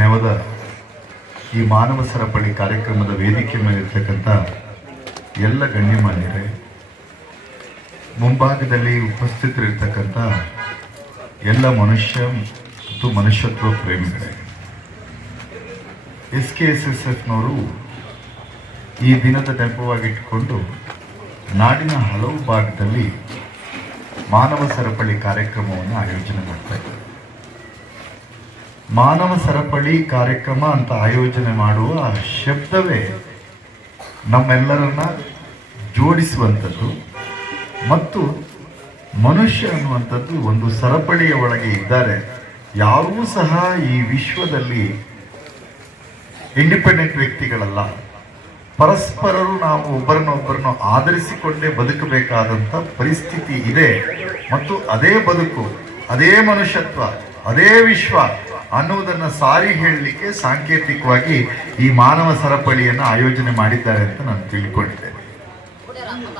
ನೆವದ ಈ ಮಾನವ ಸರಪಳಿ ಕಾರ್ಯಕ್ರಮದ ವೇದಿಕೆ ಮೇಲಿರ್ತಕ್ಕಂಥ ಎಲ್ಲ ಗಣ್ಯಮಾನ್ಯರೇ, ಮುಂಭಾಗದಲ್ಲಿ ಉಪಸ್ಥಿತರಿರ್ತಕ್ಕಂಥ ಎಲ್ಲ ಮನುಷ್ಯ ಮತ್ತು ಮನುಷ್ಯತ್ವ ಪ್ರೇಮಿಗಳೇ, ಎಸ್ ಕೆ ಎಸ್ ಎಸ್ ಎಫ್ನವರು ಈ ದಿನದ ನೆಪವಾಗಿಟ್ಟುಕೊಂಡು ನಾಡಿನ ಹಲವು ಭಾಗದಲ್ಲಿ ಮಾನವ ಸರಪಳಿ ಕಾರ್ಯಕ್ರಮವನ್ನು ಆಯೋಜನೆ ಮಾಡ್ತಾ ಇದ್ದಾರೆ. ಮಾನವ ಸರಪಳಿ ಕಾರ್ಯಕ್ರಮ ಅಂತ ಆಯೋಜನೆ ಮಾಡುವ ಶಬ್ದವೇ ನಮ್ಮೆಲ್ಲರನ್ನ ಜೋಡಿಸುವಂಥದ್ದು ಮತ್ತು ಮನುಷ್ಯ ಅನ್ನುವಂಥದ್ದು ಒಂದು ಸರಪಳಿಯ ಒಳಗೆ ಇದ್ದಾರೆ. ಯಾರೂ ಸಹ ಈ ವಿಶ್ವದಲ್ಲಿ ಇಂಡಿಪೆಂಡೆಂಟ್ ವ್ಯಕ್ತಿಗಳಲ್ಲ. ಪರಸ್ಪರರು ನಾವು ಒಬ್ಬರನ್ನೊಬ್ಬರನ್ನು ಆಧರಿಸಿಕೊಂಡೇ ಬದುಕಬೇಕಾದಂಥ ಪರಿಸ್ಥಿತಿ ಇದೆ. ಮತ್ತು ಅದೇ ಬದುಕು, ಅದೇ ಮನುಷ್ಯತ್ವ, ಅದೇ ವಿಶ್ವ ಅನ್ನುವುದನ್ನು ಸಾರಿ ಹೇಳಲಿಕ್ಕೆ ಸಾಂಕೇತಿಕವಾಗಿ ಈ ಮಾನವ ಸರಪಳಿಯನ್ನು ಆಯೋಜನೆ ಮಾಡಿದ್ದಾರೆ ಅಂತ ನಾನು ತಿಳ್ಕೊಂಡಿದ್ದೇನೆ.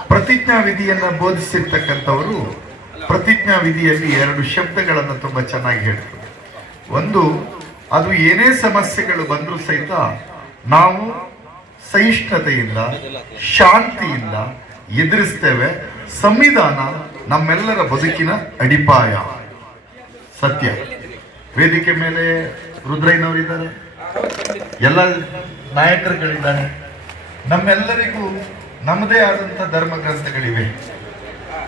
ಪ್ರತಿಜ್ಞಾ ವಿಧಿಯನ್ನ ಬೋಧಿಸಿರ್ತಕ್ಕಂಥವರು ಪ್ರತಿಜ್ಞಾ ವಿಧಿಯಲ್ಲಿ ಎರಡು ಶಬ್ದಗಳನ್ನು ತುಂಬಾ ಚೆನ್ನಾಗಿ ಹೇಳ್ತಾರೆ. ಒಂದು, ಅದು ಏನೇ ಸಮಸ್ಯೆಗಳು ಬಂದರೂ ಸಹಿತ ನಾವು ಸಹಿಷ್ಣುತೆಯಿಂದ, ಶಾಂತಿಯಿಂದ ಎದುರಿಸ್ತೇವೆ. ಸಂವಿಧಾನ ನಮ್ಮೆಲ್ಲರ ಬದುಕಿನ ಅಡಿಪಾಯ. ಸತ್ಯ. ವೇದಿಕೆ ಮೇಲೆ ರುದ್ರಯ್ಯನವರಿದ್ದಾರೆ. ಎಲ್ಲ ನಾಯಕರುಗಳಿದ್ದಾರೆ. ನಮ್ಮೆಲ್ಲರಿಗೂ ನಮ್ಮದೇ ಆದಂಥ ಧರ್ಮ ಗ್ರಂಥಗಳಿವೆ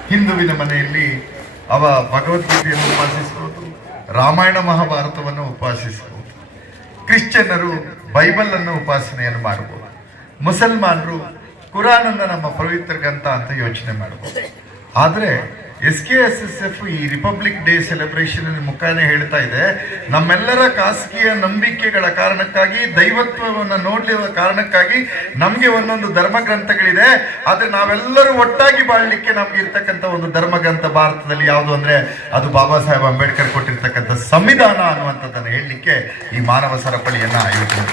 ಹಿಂದುವಿನ ಮನೆಯಲ್ಲಿ ಅವ ಭಗವದ್ಗೀತೆಯನ್ನು ಉಪಾಸಿಸಬಹುದು ರಾಮಾಯಣ ಮಹಾಭಾರತವನ್ನು ಉಪಾಸಿಸಬಹುದು ಕ್ರಿಶ್ಚಿಯನ್ನರು ಬೈಬಲನ್ನು ಉಪಾಸನೆಯನ್ನು ಮಾಡಬಹುದು ಮುಸಲ್ಮಾನರು ಕುರಾನನ್ನು ನಮ್ಮ ಪವಿತ್ರ ಗ್ರಂಥ ಅಂತ ಯೋಚನೆ ಮಾಡಬಹುದು ಆದ್ರೆ S K S S F ಈ ರಿಪಬ್ಲಿಕ್ ಡೇ ಸೆಲೆಬ್ರೇಷನ್ ಮುಖಾನೆ ಹೇಳ್ತಾ ಇದೆ. ನಮ್ಮೆಲ್ಲರ ಖಾಸಗಿಯ ನಂಬಿಕೆಗಳ ಕಾರಣಕ್ಕಾಗಿ, ದೈವತ್ವವನ್ನು ನೋಡಲಿರುವ ಕಾರಣಕ್ಕಾಗಿ ನಮಗೆ ಒಂದೊಂದು ಧರ್ಮ ಗ್ರಂಥಗಳಿದೆ. ಆದರೆ ನಾವೆಲ್ಲರೂ ಒಟ್ಟಾಗಿ ಬಾಳ್ಲಿಕ್ಕೆ ನಮ್ಗೆ ಇರ್ತಕ್ಕಂಥ ಒಂದು ಧರ್ಮ ಗ್ರಂಥ ಭಾರತದಲ್ಲಿ ಯಾವುದು ಅಂದ್ರೆ ಅದು ಬಾಬಾ ಸಾಹೇಬ್ ಅಂಬೇಡ್ಕರ್ ಕೊಟ್ಟಿರ್ತಕ್ಕಂಥ ಸಂವಿಧಾನ ಅನ್ನುವಂಥದ್ದನ್ನು ಹೇಳಲಿಕ್ಕೆ ಈ ಮಾನವ ಸರಪಳಿಯನ್ನ ಆಯೋಜನೆ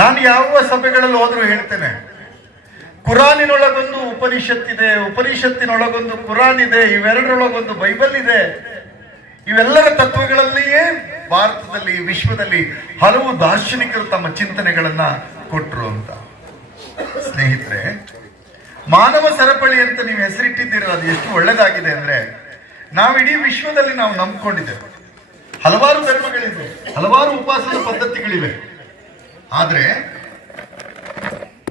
ನಾನು ಯಾವ ಸಭೆಗಳಲ್ಲಿ ಹೋದ್ರೂ ಹೇಳ್ತೇನೆ. ಕುರಾನಿನೊಳಗೊಂದು ಉಪನಿಷತ್ತಿದೆ, ಉಪನಿಷತ್ತಿನೊಳಗೊಂದು ಕುರಾನ್ ಇದೆ ಇವೆರಡರೊಳಗೊಂದು ಬೈಬಲ್ ಇದೆ ಇವೆಲ್ಲರ ತತ್ವಗಳಲ್ಲಿಯೇ ಭಾರತದಲ್ಲಿ, ವಿಶ್ವದಲ್ಲಿ ಹಲವು ದಾರ್ಶನಿಕರು ತಮ್ಮ ಚಿಂತನೆಗಳನ್ನ ಕೊಟ್ರು ಅಂತ. ಸ್ನೇಹಿತರೆ, ಮಾನವ ಸರಪಳಿ ಅಂತ ನೀವು ಹೆಸರಿಟ್ಟಿದ್ದೀರ, ಅದು ಎಷ್ಟು ಒಳ್ಳೇದಾಗಿದೆ ಅಂದ್ರೆ, ನಾವು ಇಡೀ ವಿಶ್ವದಲ್ಲಿ ನಾವು ನಂಬ್ಕೊಂಡಿದ್ದೇವೆ. ಹಲವಾರು ಧರ್ಮಗಳಿವೆ, ಹಲವಾರು ಉಪಾಸನಾ ಪದ್ಧತಿಗಳಿವೆ. ಆದ್ರೆ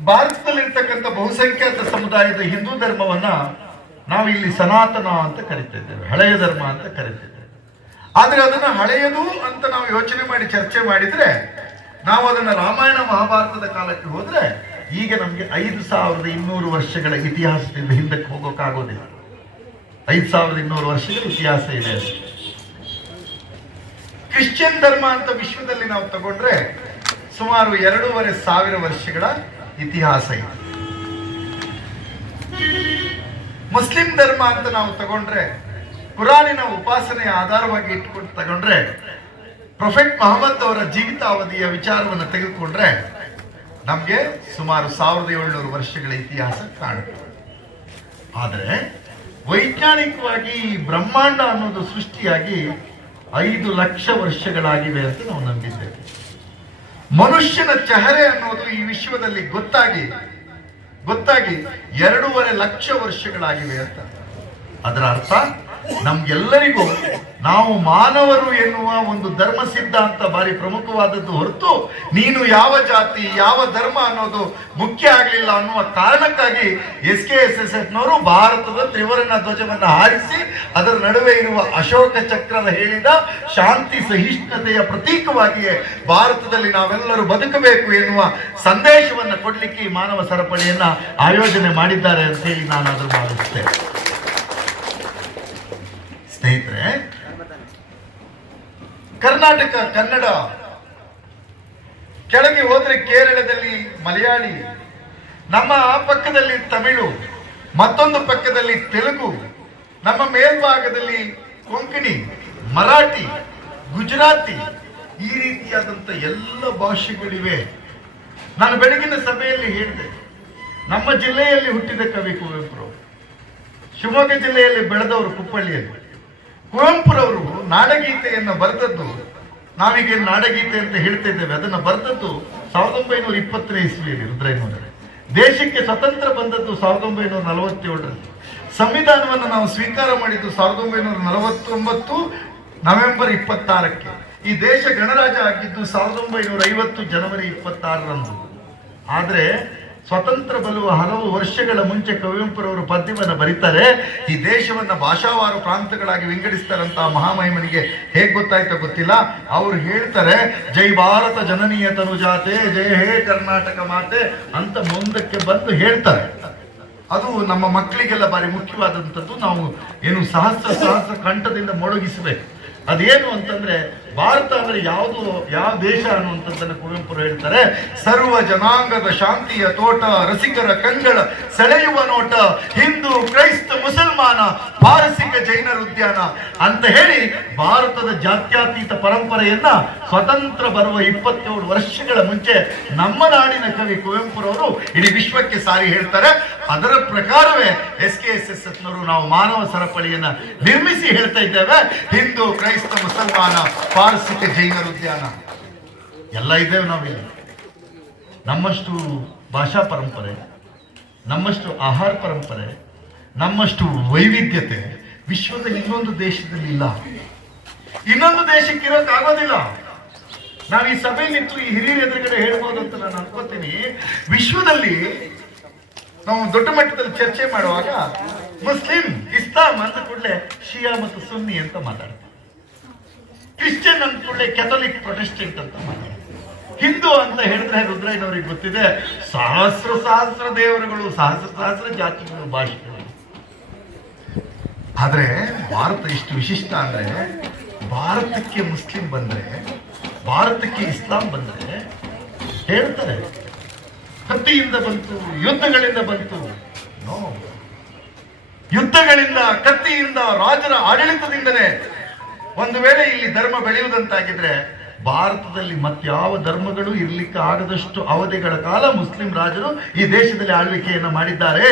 ಭಾರತದಲ್ಲಿರ್ತಕ್ಕಂಥ ಬಹುಸಂಖ್ಯಾತ ಸಮುದಾಯದ ಹಿಂದೂ ಧರ್ಮವನ್ನ ನಾವು ಇಲ್ಲಿ ಸನಾತನ ಅಂತ ಕರಿತಿದ್ದೇವೆ, ಹಳೆಯ ಧರ್ಮ ಅಂತ ಕರಿತಿದ್ದೇವೆ. ಆದ್ರೆ ಅದನ್ನ ಹಳೆಯದು ಅಂತ ನಾವು ಯೋಚನೆ ಮಾಡಿ ಚರ್ಚೆ ಮಾಡಿದ್ರೆ, ನಾವು ಅದನ್ನ ರಾಮಾಯಣ ಮಹಾಭಾರತದ ಕಾಲಕ್ಕೆ ಹೋದ್ರೆ, ಈಗ ನಮ್ಗೆ ಐದು ಸಾವಿರದ ಇನ್ನೂರು ವರ್ಷಗಳ ಇತಿಹಾಸದಿಂದ ಹಿಂದಕ್ಕೆ ಹೋಗೋಕ್ಕಾಗೋದಿಲ್ಲ. ಐದು ಸಾವಿರದ ಇನ್ನೂರು ವರ್ಷಗಳ ಇತಿಹಾಸ ಇದೆ ಕ್ರಿಶ್ಚಿಯನ್ ಧರ್ಮ ಅಂತ ವಿಶ್ವದಲ್ಲಿ ನಾವು ತಗೊಂಡ್ರೆ ಸುಮಾರು ಎರಡೂವರೆ ಸಾವಿರ ವರ್ಷಗಳ ಇತಿಹಾಸ ಇದೆ. ಮುಸ್ಲಿಂ ಧರ್ಮ ಅಂತ ನಾವು ತಗೊಂಡ್ರೆ, ಕುರಾನಿನ ಉಪಾಸನೆ ಆಧಾರವಾಗಿ ಇಟ್ಕೊಂಡು ತಗೊಂಡ್ರೆ, ಪ್ರೊಫೆಟ್ ಮಹಮ್ಮದ್ ಅವರ ಜೀವಿತಾವಧಿಯ ವಿಚಾರವನ್ನು ತೆಗೆದುಕೊಂಡ್ರೆ, ನಮಗೆ ಸುಮಾರು ಸಾವಿರದ ಏಳ್ನೂರು ವರ್ಷಗಳ ಇತಿಹಾಸ ಕಾಣುತ್ತೆ ಆದರೆ, ವೈಜ್ಞಾನಿಕವಾಗಿ ಈ ಬ್ರಹ್ಮಾಂಡ ಅನ್ನೋದು ಸೃಷ್ಟಿಯಾಗಿ ಐದು ಲಕ್ಷ ವರ್ಷಗಳಾಗಿವೆ ಅಂತ ನಾವು ನಂಬಿದ್ದೇವೆ. ಮನುಷ್ಯನ ಚೆಹರೆ ಅನ್ನೋದು ಈ ವಿಶ್ವದಲ್ಲಿ ಗೊತ್ತಾಗಿ ಗೊತ್ತಾಗಿ ಎರಡೂವರೆ ಲಕ್ಷ ವರ್ಷಗಳಾಗಿವೆ ಅಂತ. ಅದರ ಅರ್ಥ ನಮ್ಗೆಲ್ಲರಿಗೂ ನಾವು ಮಾನವರು ಎನ್ನುವ ಒಂದು ಧರ್ಮ ಸಿದ್ಧಾಂತ ಬಾರಿ ಪ್ರಮುಖವಾದದ್ದು ಹೊರತು ನೀನು ಯಾವ ಜಾತಿ, ಯಾವ ಧರ್ಮ ಅನ್ನೋದು ಮುಖ್ಯ ಆಗಲಿಲ್ಲ ಅನ್ನುವ ಕಾರಣಕ್ಕಾಗಿ ಎಸ್ ಕೆ ಎಸ್ ಎಸ್ ಎಫ್ನವರು ಭಾರತದ ತ್ರಿವರ್ಣ ಧ್ವಜವನ್ನು ಹಾರಿಸಿ ಅದರ ನಡುವೆ ಇರುವ ಅಶೋಕ ಚಕ್ರದ ಹೇಳಿದ ಶಾಂತಿ ಸಹಿಷ್ಣುತೆಯ ಪ್ರತೀಕವಾಗಿಯೇ ಭಾರತದಲ್ಲಿ ನಾವೆಲ್ಲರೂ ಬದುಕಬೇಕು ಎನ್ನುವ ಸಂದೇಶವನ್ನು ಕೊಡಲಿಕ್ಕೆ ಈ ಮಾನವ ಸರಪಳಿಯನ್ನು ಆಯೋಜನೆ ಮಾಡಿದ್ದಾರೆ ಅಂತ ಹೇಳಿ ನಾನು ಅದನ್ನು ಭಾವಿಸ್ತೇನೆ. ಸ್ನೇಹಿತರೆ, ಕರ್ನಾಟಕ, ಕನ್ನಡ, ಕೆಳಗೆ ಹೋದ್ರೆ ಕೇರಳದಲ್ಲಿ ಮಲಯಾಳಿ, ನಮ್ಮ ಆ ಪಕ್ಕದಲ್ಲಿ ತಮಿಳು, ಮತ್ತೊಂದು ಪಕ್ಕದಲ್ಲಿ ತೆಲುಗು, ನಮ್ಮ ಮೇಲ್ಭಾಗದಲ್ಲಿ ಕೊಂಕಣಿ, ಮರಾಠಿ, ಗುಜರಾತಿ ಈ ರೀತಿಯಾದಂಥ ಎಲ್ಲ ಭಾಷೆಗಳಿವೆ. ನಾನು ಬೆಳಗಿನ ಸಭೆಯಲ್ಲಿ ಹೇಳಿದೆ, ನಮ್ಮ ಜಿಲ್ಲೆಯಲ್ಲಿ ಹುಟ್ಟಿದ ಕವಿ ಕುವೆಂಪು ಶಿವಮೊಗ್ಗ ಜಿಲ್ಲೆಯಲ್ಲಿ ಬೆಳೆದವರು ಕುಪ್ಪಳ್ಳಿಯಲ್ಲಿ. ಕುವೆಂಪುರವರು ನಾಡಗೀತೆಯನ್ನು ಬರೆದದ್ದು. ನಾವೀಗ ನಾಡಗೀತೆ ಅಂತ ಹೇಳ್ತಾ ಇದ್ದೇವೆ ಅದನ್ನು ಬರೆದದ್ದು ಸಾವಿರದ ಒಂಬೈನೂರ ಇಪ್ಪತ್ತನೇ ಇಸ್ವಿಯಲ್ಲಿ ರುದ್ರಯ್ಯನವರೇ ದೇಶಕ್ಕೆ ಸ್ವತಂತ್ರ ಬಂದದ್ದು ಸಾವಿರದ ಒಂಬೈನೂರ ನಲವತ್ತೇಳರಲ್ಲಿ. ಸಂವಿಧಾನವನ್ನು ನಾವು ಸ್ವೀಕಾರ ಮಾಡಿದ್ದು ಸಾವಿರದ ಒಂಬೈನೂರ ನಲವತ್ತೊಂಬತ್ತು ನವೆಂಬರ್ ಇಪ್ಪತ್ತಾರಕ್ಕೆ. ಈ ದೇಶ ಗಣರಾಜ ಆಗಿದ್ದು ಸಾವಿರದ ಒಂಬೈನೂರ ಐವತ್ತು ಜನವರಿ ಇಪ್ಪತ್ತಾರರಂದು. ಆದ್ರೆ ಸ್ವತಂತ್ರ ಬಲುವ ಹಲವು ವರ್ಷಗಳ ಮುಂಚೆ ಕುವೆಂಪುರವರು ಪದ್ಯವನ್ನು ಬರೀತಾರೆ. ಈ ದೇಶವನ್ನು ಭಾಷಾವಾರು ಪ್ರಾಂತಗಳಾಗಿ ವಿಂಗಡಿಸ್ತಾರಂತ ಮಹಾಮಹಿಮನಿಗೆ ಹೇಗೆ ಗೊತ್ತಾಯ್ತೋ ಗೊತ್ತಿಲ್ಲ. ಅವರು ಹೇಳ್ತಾರೆ, ಜೈ ಭಾರತ ಜನನೀಯ ತನುಜಾತೆ, ಜೈ ಹೇ ಕರ್ನಾಟಕ ಮಾತೆ ಅಂತ ಮುಂದಕ್ಕೆ ಬಂದು ಹೇಳ್ತಾರೆ. ಅದು ನಮ್ಮ ಮಕ್ಕಳಿಗೆಲ್ಲ ಬಾರಿ ಮುಖ್ಯವಾದಂಥದ್ದು. ನಾವು ಏನು ಸಹಸ್ರ ಸಹಸ್ರ ಕಂಠದಿಂದ ಮೊಳಗಿಸಬೇಕು. ಅದೇನು ಅಂತಂದ್ರೆ ಭಾರತ ಅಂದ್ರೆ ಯಾವುದು, ಯಾವ ದೇಶ ಅನ್ನುವಂಥದ್ದನ್ನು ಕುವೆಂಪು ಹೇಳ್ತಾರೆ. ಸರ್ವ ಜನಾಂಗದ ಶಾಂತಿಯ ತೋಟ, ರಸಿಕರ ಕಂಗಳ ಸೆಳೆಯುವ ನೋಟ, ಹಿಂದೂ, ಕ್ರೈಸ್ತ, ಮುಸಲ್ಮಾನ, ಪಾರಸಿಕ ಜೈನರ ಉದ್ಯಾನ ಅಂತ ಹೇಳಿ ಭಾರತದ ಜಾತ್ಯಾತೀತ ಪರಂಪರೆಯನ್ನ ಸ್ವತಂತ್ರ ಬರುವ ಇಪ್ಪತ್ತೇಳು ವರ್ಷಗಳ ಮುಂಚೆ ನಮ್ಮ ನಾಡಿನ ಕವಿ ಕುವೆಂಪುರವರು ಇಡೀ ವಿಶ್ವಕ್ಕೆ ಸಾರಿ ಹೇಳ್ತಾರೆ. ಅದರ ಪ್ರಕಾರವೇ ಎಸ್ ಕೆ ಎಸ್ ಎಸ್ ನಾವು ಮಾನವ ಸರಪಳಿಯನ್ನ ನಿರ್ಮಿಸಿ ಹೇಳ್ತಾ ಇದ್ದೇವೆ. ಹಿಂದೂ, ಕ್ರೈಸ್ತ, ಮುಸಲ್ಮಾನ ಪಾರಸಿಕ ಜೈನರ ಉದ್ಯಾನ. ಎಲ್ಲ ಇದ್ದೇವೆ ನಾವಿಲ್ಲಿ. ನಮ್ಮಷ್ಟು ಭಾಷಾ ಪರಂಪರೆ, ನಮ್ಮಷ್ಟು ಆಹಾರ ಪರಂಪರೆ, ನಮ್ಮಷ್ಟು ವೈವಿಧ್ಯತೆ ವಿಶ್ವದ ಇನ್ನೊಂದು ದೇಶದಲ್ಲಿ ಇಲ್ಲ ಇನ್ನೊಂದು ದೇಶಕ್ಕೆ ಇರೋಕ್ಕಾಗೋದಿಲ್ಲ ನಾವು ಈ ಸಭೆಯಲ್ಲಿ ನಿಂತು ಈ ಹಿರಿಯರ ಎದುರುಗಡೆ ಹೇಳ್ಬೋದು ಅಂತ ನಾನು ಅನ್ಕೋತೀನಿ. ವಿಶ್ವದಲ್ಲಿ ನಾವು ದೊಡ್ಡ ಮಟ್ಟದಲ್ಲಿ ಚರ್ಚೆ ಮಾಡುವಾಗ ಮುಸ್ಲಿಂ, ಇಸ್ಲಾಂ ಅಂತ ಕೂಡಲೇ ಶಿಯಾ ಮತ್ತು ಸುನ್ನಿ ಅಂತ ಮಾತಾಡ್ತಾರೆ ಕ್ರಿಶ್ಚಿಯನ್ ಅಂತ ಕೂಡಲೇ ಕೆಥೋಲಿಕ್ ಪ್ರೊಟೆಸ್ಟೆಂಟ್ ಅಂತ ಹಿಂದೂ ಅಂತ ಹೇಳಿದ್ರೆ ರುದ್ರಯ್ಯನವ್ರಿಗೆ ಗೊತ್ತಿದೆ, ಸಹಸ್ರ ಸಹಸ್ರ ದೇವರುಗಳು, ಸಹಸ್ರ ಸಹಸ್ರ ಜಾತಿಗಳು ಭಾಷೆಗಳು ಆದರೆ ಭಾರತ ಇಷ್ಟು ವಿಶಿಷ್ಟ ಅಂದ್ರೆ, ಭಾರತಕ್ಕೆ ಮುಸ್ಲಿಂ ಬಂದ್ರೆ, ಭಾರತಕ್ಕೆ ಇಸ್ಲಾಂ ಬಂದ್ರೆ ಹೇಳ್ತಾರೆ. ಕತ್ತಿಯಿಂದ ಬಂತು, ಯುದ್ಧಗಳಿಂದ ಬಂತು. ನೋ. ಯುದ್ಧಗಳಿಂದ, ಕತ್ತಿಯಿಂದ ರಾಜರ ಆಡಳಿತದಿಂದಲೇ ಒಂದು ವೇಳೆ ಇಲ್ಲಿ ಧರ್ಮ ಬೆಳೆಯುವುದಂತಾಗಿದ್ರೆ ಭಾರತದಲ್ಲಿ ಮತ್ಯಾವ ಧರ್ಮಗಳು ಇರ್ಲಿಕ್ಕೆ ಆಗದಷ್ಟು ಅವಧಿಗಳ ಕಾಲ ಮುಸ್ಲಿಂ ರಾಜರು ಈ ದೇಶದಲ್ಲಿ ಆಳ್ವಿಕೆಯನ್ನು ಮಾಡಿದ್ದಾರೆ.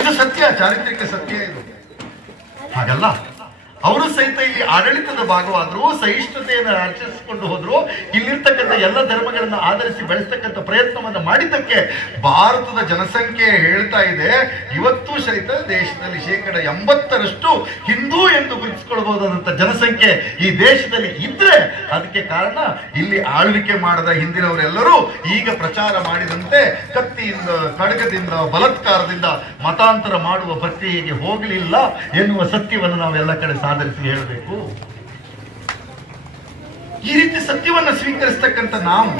ಇದು ಸತ್ಯ, ಚಾರಿತ್ರಿಕ ಸತ್ಯ ಇದು. ಹಾಗಲ್ಲ. ಅವರು ಸಹಿತ ಇಲ್ಲಿ ಆಡಳಿತದ ಭಾಗವಾದ್ರು, ಸಹಿಷ್ಣುತೆಯನ್ನು ಆಚರಿಸಿಕೊಂಡು ಹೋದ್ರು. ಇಲ್ಲಿರ್ತಕ್ಕಂಥ ಎಲ್ಲ ಧರ್ಮಗಳನ್ನು ಆಧರಿಸಿ ಬೆಳೆಸ್ತಕ್ಕಂಥ ಪ್ರಯತ್ನವನ್ನು ಮಾಡಿದ್ದಕ್ಕೆ ಭಾರತದ ಜನಸಂಖ್ಯೆ ಹೇಳ್ತಾ ಇದೆ. ಇವತ್ತು ಸಹಿತ ದೇಶದಲ್ಲಿ ಶೇಕಡ ಎಂಬತ್ತರಷ್ಟು ಹಿಂದೂ ಎಂದು ಗುರುತಿಸಿಕೊಳ್ಬಹುದಾದಂಥ ಜನಸಂಖ್ಯೆ ಈ ದೇಶದಲ್ಲಿ ಇದ್ರೆ ಅದಕ್ಕೆ ಕಾರಣ ಇಲ್ಲಿ ಆಳ್ವಿಕೆ ಮಾಡದ ಹಿಂದಿನವರೆಲ್ಲರೂ ಈಗ ಪ್ರಚಾರ ಮಾಡಿದಂತೆ ಕತ್ತಿಯಿಂದ, ಕಡಗದಿಂದ, ಬಲತ್ಕಾರದಿಂದ ಮತಾಂತರ ಮಾಡುವ ಪ್ರಕ್ರಿಯೆಗೆ ಹೋಗಲಿಲ್ಲ ಎನ್ನುವ ಸತ್ಯವನ್ನು ನಾವೆಲ್ಲ ಕಡೆ ಸಾಧರಿಸಿ ಹೇಳಬೇಕು. ಈ ರೀತಿ ಸತ್ಯವನ್ನು ಸ್ವೀಕರಿಸ್ತಕ್ಕಂಥ ನಾವು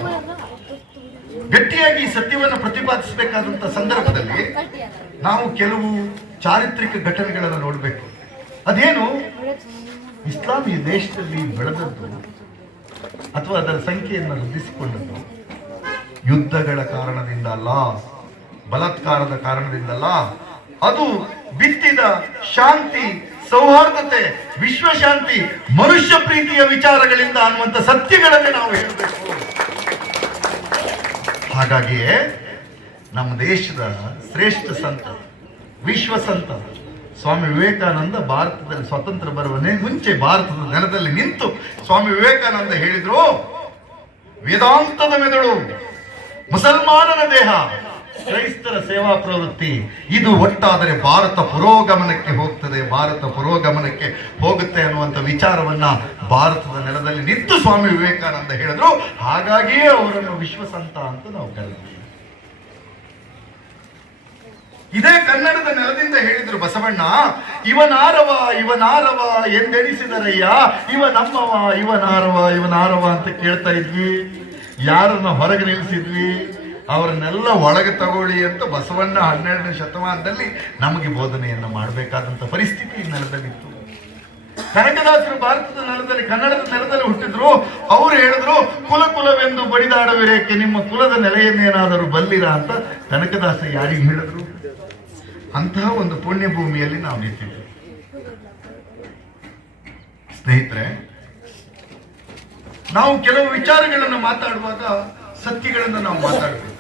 ಗಟ್ಟಿಯಾಗಿ ಸತ್ಯವನ್ನು ಪ್ರತಿಪಾದಿಸಬೇಕಾದಂತ ಸಂದರ್ಭದಲ್ಲಿ ನಾವು ಕೆಲವು ಚಾರಿತ್ರಿಕ ಘಟನೆಗಳನ್ನು ನೋಡಬೇಕು. ಅದೇನು? ಇಸ್ಲಾಮಿ ದೇಶದಲ್ಲಿ ಬೆಳೆದದ್ದು ಅಥವಾ ಅದರ ಸಂಖ್ಯೆಯನ್ನು ವೃದ್ಧಿಸಿಕೊಂಡದ್ದು ಯುದ್ಧಗಳ ಕಾರಣದಿಂದ ಅಲ್ಲ, ಬಲಾತ್ಕಾರದ ಕಾರಣದಿಂದಲ್ಲ ಅದು ಬಿತ್ತಿದ ಶಾಂತಿ ಸೌಹಾರ್ದತೆ, ವಿಶ್ವಶಾಂತಿ, ಮನುಷ್ಯ ಪ್ರೀತಿಯ ವಿಚಾರಗಳಿಂದ ಅನ್ನುವಂಥ ಸತ್ಯಗಳನ್ನು ನಾವು ಹೇಳಬೇಕು. ಹಾಗಾಗಿಯೇ ನಮ್ಮ ದೇಶದ ಶ್ರೇಷ್ಠ ಸಂತ, ವಿಶ್ವ ಸಂತ, ಸ್ವಾಮಿ ವಿವೇಕಾನಂದ ಭಾರತದಲ್ಲಿ ಸ್ವತಂತ್ರ ಬರುವನೇ ಮುಂಚೆ ಭಾರತದ ನೆಲದಲ್ಲಿ ನಿಂತು ಸ್ವಾಮಿ ವಿವೇಕಾನಂದ ಹೇಳಿದ್ರು, ವೇದಾಂತದ ಮೆದುಳು, ಮುಸಲ್ಮಾನನ ದೇಹ ಕ್ರೈಸ್ತರ ಸೇವಾ ಪ್ರವೃತ್ತಿ. ಇದು ಒಟ್ಟಾದರೆ ಭಾರತ ಪುರೋಗಮನಕ್ಕೆ ಹೋಗ್ತದೆ. ಭಾರತ ಪುರೋಗಮನಕ್ಕೆ ಹೋಗುತ್ತೆ ಅನ್ನುವಂಥ ವಿಚಾರವನ್ನ ಭಾರತದ ನೆಲದಲ್ಲಿ ನಿಂತು ಸ್ವಾಮಿ ವಿವೇಕಾನಂದ ಹೇಳಿದ್ರು. ಹಾಗಾಗಿಯೇ ಅವರನ್ನು ವಿಶ್ವಸಂತ ಅಂತ ನಾವು ಕರೆದ್ವಿ ಇದೇ ಕನ್ನಡದ ನೆಲದಿಂದ ಹೇಳಿದ್ರು ಬಸವಣ್ಣ, ಇವನಾರವ ಇವನಾರವ ಎಂದೆಣಿಸಿದರಯ್ಯ ಇವ ನಮ್ಮವ ಇವನಾರವ ಇವನಾರವ ಅಂತ ಕೇಳ್ತಾ ಇದ್ವಿ. ಯಾರನ್ನ ಹೊರಗೆ ನಿಲ್ಲಿಸಿದ್ವಿ ಅವರನ್ನೆಲ್ಲ ಒಳಗೆ ತಗೊಳ್ಳಿ ಅಂತ ಬಸವಣ್ಣ ಹನ್ನೆರಡನೇ ಶತಮಾನದಲ್ಲಿ ನಮಗೆ ಬೋಧನೆಯನ್ನು ಮಾಡಬೇಕಾದಂಥ ಪರಿಸ್ಥಿತಿ ನೆಲದಲ್ಲಿತ್ತು. ಕನಕದಾಸರು ಭಾರತದ ನೆಲದಲ್ಲಿ, ಕನ್ನಡದ ನೆಲದಲ್ಲಿ ಹುಟ್ಟಿದ್ರು. ಅವರು ಹೇಳಿದ್ರು, ಕುಲ ಕುಲವೆಂದು ಬಡಿದಾಡುವಿರೇಕೆ ನಿಮ್ಮ ಕುಲದ ನೆಲೆಯನ್ನೇನಾದರೂ ಬಲ್ಲಿರ ಅಂತ ಕನಕದಾಸ ಯಾರಿಗೆ ಹೇಳಿದ್ರು? ಅಂತಹ ಒಂದು ಪುಣ್ಯ ಭೂಮಿಯಲ್ಲಿ ನಾವು ನಿಂತಿದ್ದೇವೆ ಸ್ನೇಹಿತರೆ, ನಾವು ಕೆಲವು ವಿಚಾರಗಳನ್ನು ಮಾತಾಡುವಾಗ ಸತ್ಯಗಳನ್ನು ನಾವು ಮಾತಾಡಬೇಕು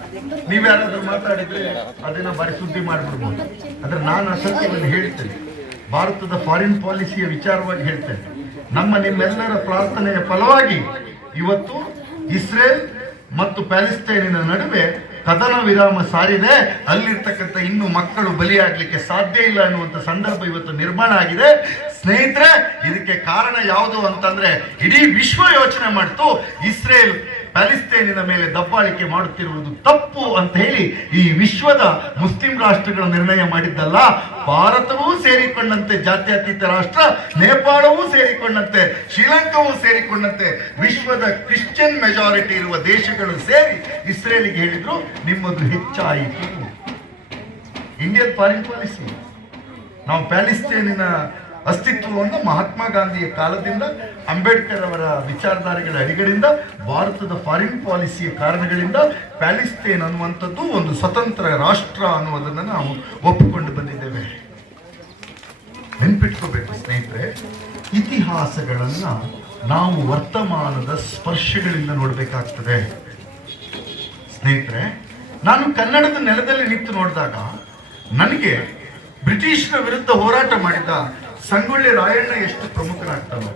ನೀವ್ಯಾರಾದ್ರೂ ಮಾತಾಡಿದ್ರೆ ಅದನ್ನ ಬಾರಿ ಸುದ್ದಿ ಮಾಡಿಬಿಡ್ಬೋದು. ಆದರೆ ನಾನು ಅಸತ್ಯವನ್ನು ಸತ್ಯವನ್ನು ಹೇಳ್ತೇನೆ. ಭಾರತದ ಫಾರಿನ್ ಪಾಲಿಸಿಯ ವಿಚಾರವಾಗಿ ಹೇಳ್ತೇನೆ. ನಮ್ಮ ನಿಮ್ಮೆಲ್ಲರ ಪ್ರಾರ್ಥನೆಯ ಫಲವಾಗಿ ಇವತ್ತು ಇಸ್ರೇಲ್ ಮತ್ತು ಪ್ಯಾಲೆಸ್ತೈನಿನ ನಡುವೆ ಕದನ ವಿರಾಮ ಸಾರಿದೆ. ಅಲ್ಲಿರ್ತಕ್ಕಂಥ ಇನ್ನು ಮಕ್ಕಳು ಬಲಿಯಾಗಲಿಕ್ಕೆ ಸಾಧ್ಯ ಇಲ್ಲ ಅನ್ನುವಂಥ ಸಂದರ್ಭ ಇವತ್ತು ನಿರ್ಮಾಣ ಆಗಿದೆ. ಸ್ನೇಹಿತರೆ, ಇದಕ್ಕೆ ಕಾರಣ ಯಾವುದು ಅಂತಂದ್ರೆ ಇಡೀ ವಿಶ್ವ ಯೋಚನೆ ಮಾಡ್ತು ಇಸ್ರೇಲ್ ಪ್ಯಾಲಿಸ್ತೈನಿನ ಮೇಲೆ ದಬ್ಬಾಳಿಕೆ ಮಾಡುತ್ತಿರುವುದು ತಪ್ಪು ಅಂತ ಹೇಳಿ ಈ ವಿಶ್ವದ ಮುಸ್ಲಿಂ ರಾಷ್ಟ್ರಗಳು ನಿರ್ಣಯ ಮಾಡಿದ್ದಲ್ಲ. ಭಾರತವೂ ಸೇರಿಕೊಂಡಂತೆ ಜಾತ್ಯತೀತ ರಾಷ್ಟ್ರ, ನೇಪಾಳವೂ ಸೇರಿಕೊಂಡಂತೆ, ಶ್ರೀಲಂಕಾವೂ ಸೇರಿಕೊಂಡಂತೆ ವಿಶ್ವದ ಕ್ರಿಶ್ಚಿಯನ್ ಮೆಜಾರಿಟಿ ಇರುವ ದೇಶಗಳು ಸೇರಿ ಇಸ್ರೇಲಿಗೆ ಹೇಳಿದ್ರು ನಿಮ್ಮದು ಹೆಚ್ಚಾಯಿತು. Indian foreign policy. ನಾವು ಪ್ಯಾಲಿಸ್ತೇನಿನ ಅಸ್ತಿತ್ವವನ್ನು ಮಹಾತ್ಮ ಗಾಂಧಿಯ ಕಾಲದಿಂದ ಅಂಬೇಡ್ಕರ್ ಅವರ ವಿಚಾರಧಾರೆಗಳ ಅಡಿಗಳಿಂದ ಭಾರತದ ಫಾರಿನ್ ಪಾಲಿಸಿಯ ಕಾರಣಗಳಿಂದ ಪ್ಯಾಲಿಸ್ತೇನ್ ಅನ್ನುವಂಥದ್ದು ಒಂದು ಸ್ವತಂತ್ರ ರಾಷ್ಟ್ರ ಅನ್ನುವುದನ್ನು ನಾವು ಒಪ್ಪಿಕೊಂಡು ಬಂದಿದ್ದೇವೆ. ನೆನ್ಪಿಟ್ಕೋಬೇಕು ಸ್ನೇಹಿತರೆ, ಇತಿಹಾಸಗಳನ್ನು ನಾವು ವರ್ತಮಾನದ ಸ್ಪರ್ಶಗಳಿಂದ ನೋಡಬೇಕಾಗ್ತದೆ. ಸ್ನೇಹಿತರೆ, ನಾನು ಕನ್ನಡದ ನೆಲದಲ್ಲಿ ನಿಂತು ನೋಡಿದಾಗ ನನಗೆ ಬ್ರಿಟಿಷರ ವಿರುದ್ಧ ಹೋರಾಟ ಮಾಡಿದ ಸಂಗೊಳ್ಳಿ ರಾಯಣ್ಣ ಎಷ್ಟು ಪ್ರಮುಖರಾಗ್ತಾರೋ,